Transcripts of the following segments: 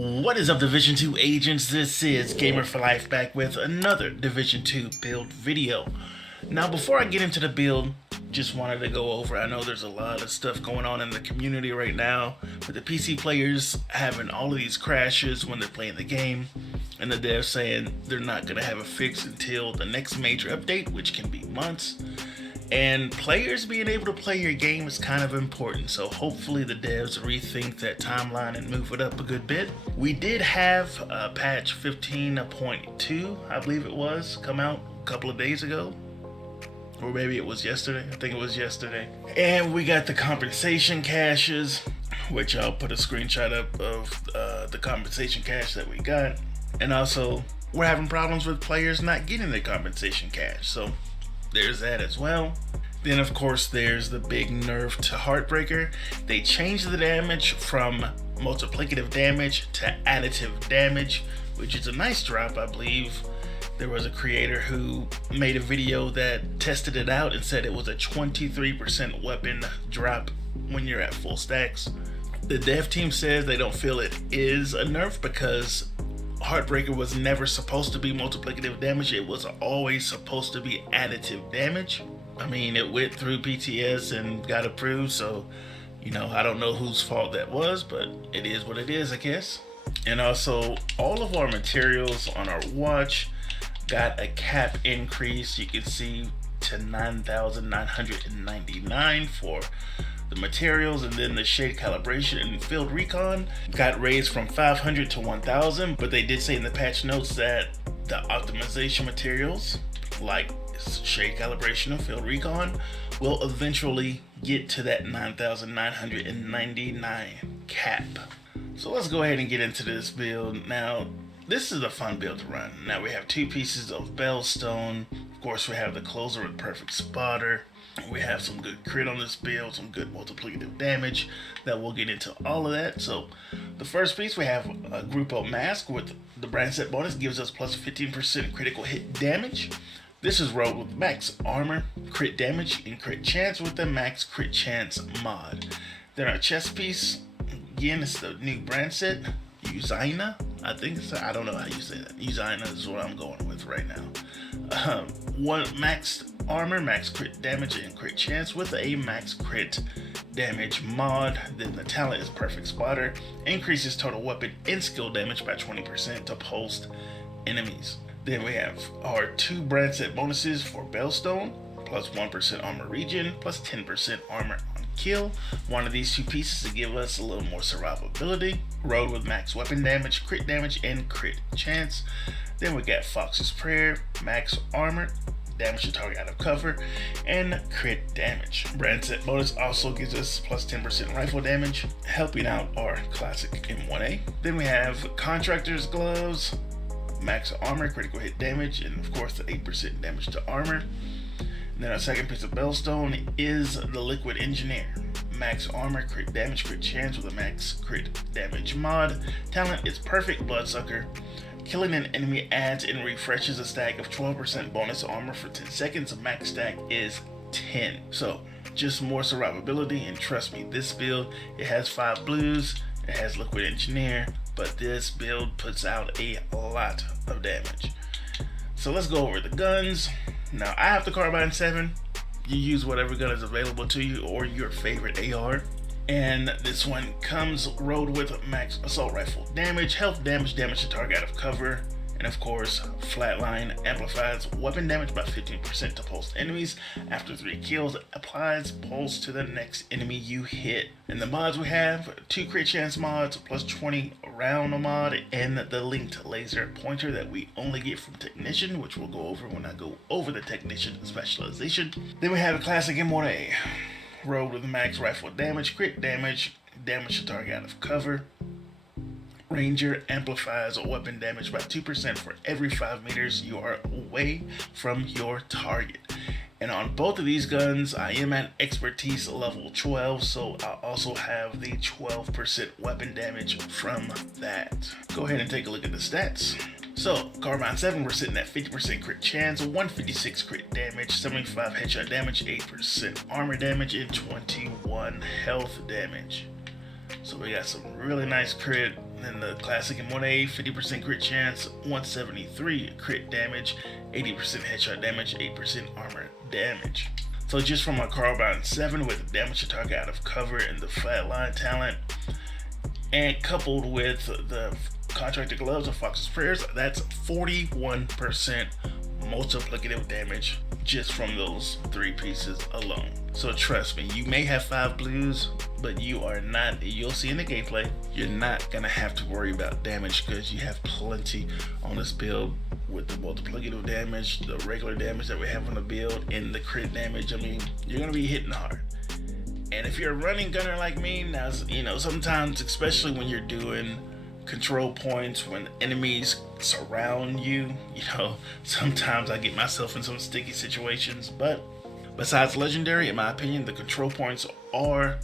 What is up, Division 2 agents? This is Gamer for Life back with another Division 2 build video. Now, before I get into the build, just wanted to go over, I know there's a lot of stuff going on in the community right now with the PC players having all of these crashes when they're playing the game, and the devs saying they're not going to have a fix until the next major update, which can be months. And players being able to play your game is kind of important, so hopefully the devs rethink that timeline and move it up a good bit. We did have patch 15.2, I believe it was, come out a couple of days ago. Or maybe it was yesterday. I think it was yesterday. And we got the compensation caches, which I'll put a screenshot up of the compensation cache that we got. And also, we're having problems with players not getting their compensation cache, so there's that as well. Then of course there's the big nerf to Heartbreaker. They changed the damage from multiplicative damage to additive damage, which is a nice drop. I believe there was a creator who made a video that tested it out and said it was a 23% weapon drop when you're at full stacks. The dev team says they don't feel it is a nerf because Heartbreaker was never supposed to be multiplicative damage. It was always supposed to be additive damage. I mean, it went through PTS and got approved, so, you know, I don't know whose fault that was, but it is what it is, I guess. And also, all of our materials on our watch got a cap increase. You can see to 9,999 for the materials, and then the shade calibration and field recon got raised from 500 to 1,000, but they did say in the patch notes that the optimization materials like shade calibration and field recon will eventually get to that 9,999 cap. So let's go ahead and get into this build. Now, this is a fun build to run. Now we have two pieces of Bellstone. Of course, we have the closer with perfect spotter. We have some good crit on this build, some good multiplicative damage that we'll get into all of that. So the first piece, we have a Grupo Mask with the brand set bonus, gives us plus 15% critical hit damage. This is rolled with max armor, crit damage, and crit chance with the max crit chance mod. Then our chest piece, again, it's the new brand set, Uzaina, I think so. I don't know how you say that. Uzaina is what I'm going with right now. One max armor, max crit damage, and crit chance with a max crit damage mod. Then the talent is perfect spotter, increases total weapon and skill damage by 20% to pulsed enemies. Then we have our two brand set bonuses for Bellstone, plus 1% armor regen, plus 10% armor on kill. One of these two pieces to give us a little more survivability. Road with max weapon damage, and crit chance. Then we got Fox's Prayer, max armor, damage to target out of cover, and crit damage. Brand set bonus also gives us plus 10% rifle damage, helping out our classic M1A. Then we have Contractor's Gloves, max armor, critical hit damage, and of course the 8% damage to armor. And then our second piece of Bellstone is the Liquid Engineer. Max armor, crit damage, crit chance with a max crit damage mod. Talent is perfect bloodsucker. Killing an enemy adds and refreshes a stack of 12% bonus armor for 10 seconds. Max stack is 10. So just more survivability, and trust me, this build, it has 5 blues, it has Liquid Engineer, but this build puts out a lot of damage. So let's go over the guns. Now I have the Carbine 7. You use whatever gun is available to you or your favorite AR. And this one comes rolled with max assault rifle damage, health damage, damage to target out of cover, and of course, Flatline amplifies weapon damage by 15% to pulsed enemies. After 3 kills, applies pulse to the next enemy you hit. And the mods we have, 2 crit chance mods, plus 20 round mod, and the linked laser pointer that we only get from Technician, which we'll go over when I go over the Technician specialization. Then we have a classic M1A, rolled with max rifle damage, crit damage, damage to target out of cover. Ranger amplifies weapon damage by 2% for every 5 meters you are away from your target. And on both of these guns, I am at expertise level 12, so I also have the 12% weapon damage from that. Go ahead and take a look at the stats. So, Carbine 7, we're sitting at 50% crit chance, 156 crit damage, 75 headshot damage, 8% armor damage, and 21 health damage. So we got some really nice crit, Then the classic M1A, 50% crit chance, 173 crit damage, 80% headshot damage, 8% armor damage. So just from a Carbine 7 with damage to target out of cover and the flatline talent, and coupled with the contracted gloves of Fox's Prayers, that's 41% multiplicative damage just from those 3 pieces alone. So trust me, you may have 5 blues, but you are not, you'll see in the gameplay, you're not gonna have to worry about damage because you have plenty on this build with the multiplicative damage, the regular damage that we have on the build, and the crit damage. I mean, you're gonna be hitting hard. And if you're a running gunner like me, now, you know, sometimes, especially when you're doing control points, when enemies surround you, you know, sometimes I get myself in some sticky situations. But besides legendary, in my opinion, the control points are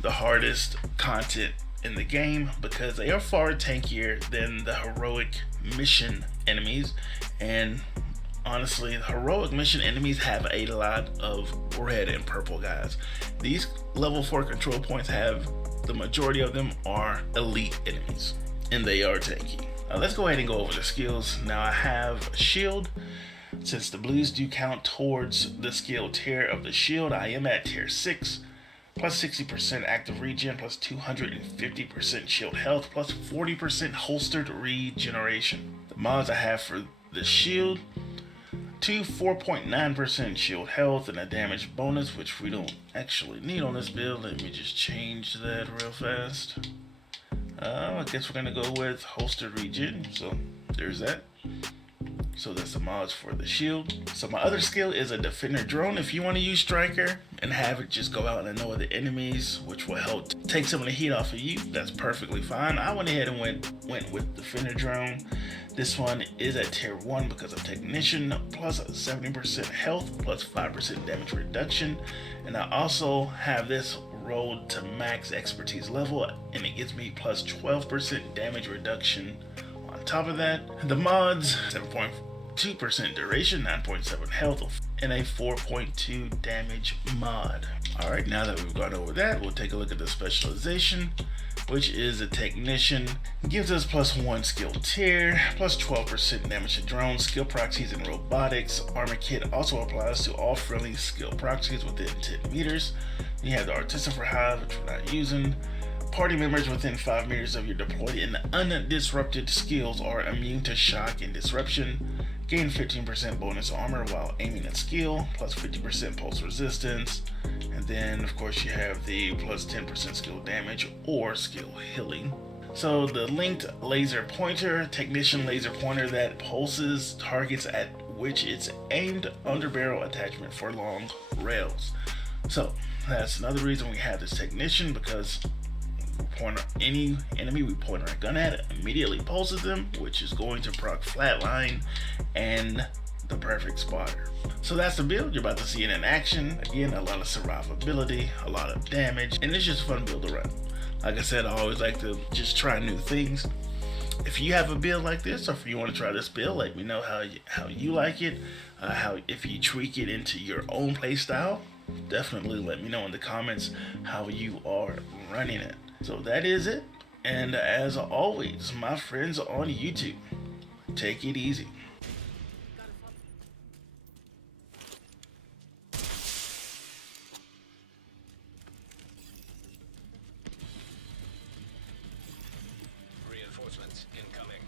the hardest content in the game because they are far tankier than the heroic mission enemies. And honestly, the heroic mission enemies have a lot of red and purple guys. These level 4 control points have, the majority of them are elite enemies, and they are tanky. Now let's go ahead and go over the skills. Now I have a shield. Since the blues do count towards the skill tier of the shield, I am at tier 6, plus 60% active regen, plus 250% shield health, plus 40% holstered regeneration. The mods I have for the shield: 4.9% shield health and a damage bonus, which we don't actually need on this build. Let me just change that real fast. I guess we're gonna go with holstered regen, so there's that. So that's the mods for the shield. So my other skill is a defender drone. If you want to use striker and have it just go out and annoy the enemies, which will help take some of the heat off of you, that's perfectly fine. I went ahead and went with defender drone. This one is at tier 1 because of technician, plus 70% health, plus 5% damage reduction. And I also have this rolled to max expertise level, and it gives me plus 12% damage reduction. On top of that, the mods: 7.2% duration, 9.7 health, and a 4.2 damage mod. Alright, now that we've gone over that, we'll take a look at the specialization, which is a technician. It gives us plus 1 skill tier, plus 12% damage to drones, skill proxies, and robotics. Armor kit also applies to all friendly skill proxies within 10 meters. You have the Artisan for Hive, which we're not using. Party members within 5 meters of your deployed and undisrupted skills are immune to shock and disruption. Gain 15% bonus armor while aiming at skill, plus 50% pulse resistance. And then, of course, you have the plus 10% skill damage or skill healing. So the linked laser pointer, technician laser pointer that pulses targets at which it's aimed, under barrel attachment for long rails. So that's another reason we have this technician, because point any enemy we point our gun at, it immediately pulses them, which is going to proc flatline and the perfect spotter. So that's the build. You're about to see it in action. Again, a lot of survivability, a lot of damage, and it's just a fun build to run. Like I said, I always like to just try new things. If you have a build like this, or if you want to try this build, let me know how you like it, if you tweak it into your own play style. Definitely let me know in the comments how you are running it. So that is it, and as always, my friends on YouTube, take it easy. Reinforcements incoming.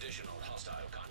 Additional hostile contact.